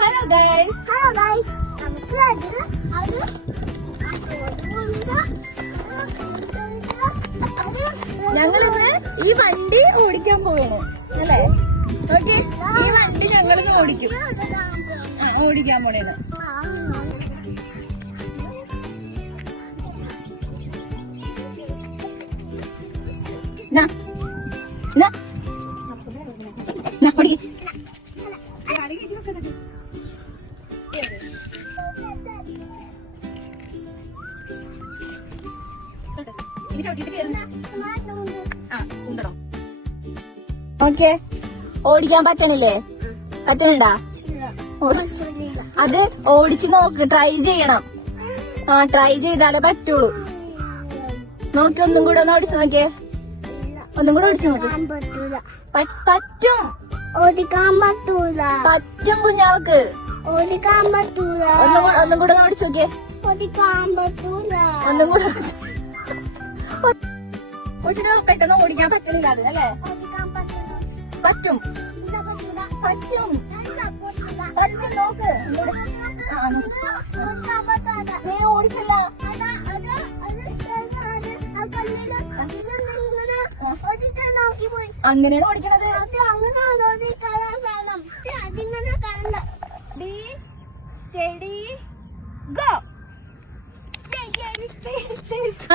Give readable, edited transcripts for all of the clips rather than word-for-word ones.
Hello guys. ഞങ്ങളിന്ന് ഈ വണ്ടി ഓടിക്കാൻ പോവാണ് അല്ലേ? ഓക്കെ, ഈ വണ്ടി ഞങ്ങളിന്ന് ഓടിക്കും. ഓടിക്കാൻ പോണേന്ന്. ഓക്കെ, ഓടിക്കാൻ പറ്റണില്ലേ? പറ്റണണ്ടാ? അത് ഓടിച്ച് നോക്ക്, ട്രൈ ചെയ്യണം. ട്രൈ ചെയ്താലേ പറ്റുള്ളൂ. നോക്കി ഒന്നും കൂടെ ഒന്ന് ഓടിച്ചു നോക്കിയേ. ഒന്നും കൂടെ ഓടിച്ചു നോക്ക്. പറ്റും, ഓടിക്കാൻ പറ്റൂല. പറ്റും കുഞ്ഞാവക്ക്. ഓടിക്കാൻ പറ്റൂല. ഒന്നും കൂടെ ഓടിച്ചു നോക്കിയേ. ഓടിക്കാൻ പറ്റൂല. ഒന്നും കൂടെ കൊച്ചിന് പെട്ടെന്ന് ഓടിക്കാൻ പറ്റുന്നില്ല അത് അല്ലേ? പറ്റും, പറ്റും, പറ്റും. നോക്ക്, നീ ഓടിച്ചില്ല. അങ്ങനെയാണ് ഓടിക്കണത്.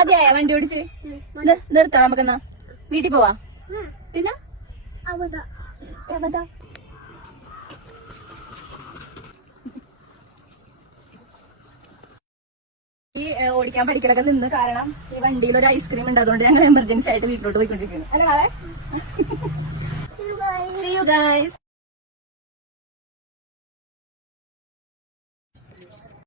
അതെ, വണ്ടി ഓടിച്ച് നിർത്താം. നമുക്കെന്നാ വീട്ടിൽ പോവാ. പിന്നെ ഈ ഓടിക്കാൻ പഠിക്കലൊക്കെ നിന്ന് കാരണം ഈ വണ്ടിയിൽ ഒരു ഐസ്ക്രീം ഉണ്ട്. അതുകൊണ്ട് ഞങ്ങൾ എമർജൻസി ആയിട്ട് വീട്ടിലോട്ട് പോയിക്കൊണ്ടിരിക്കുന്നു. അല്ലേ? See you guys.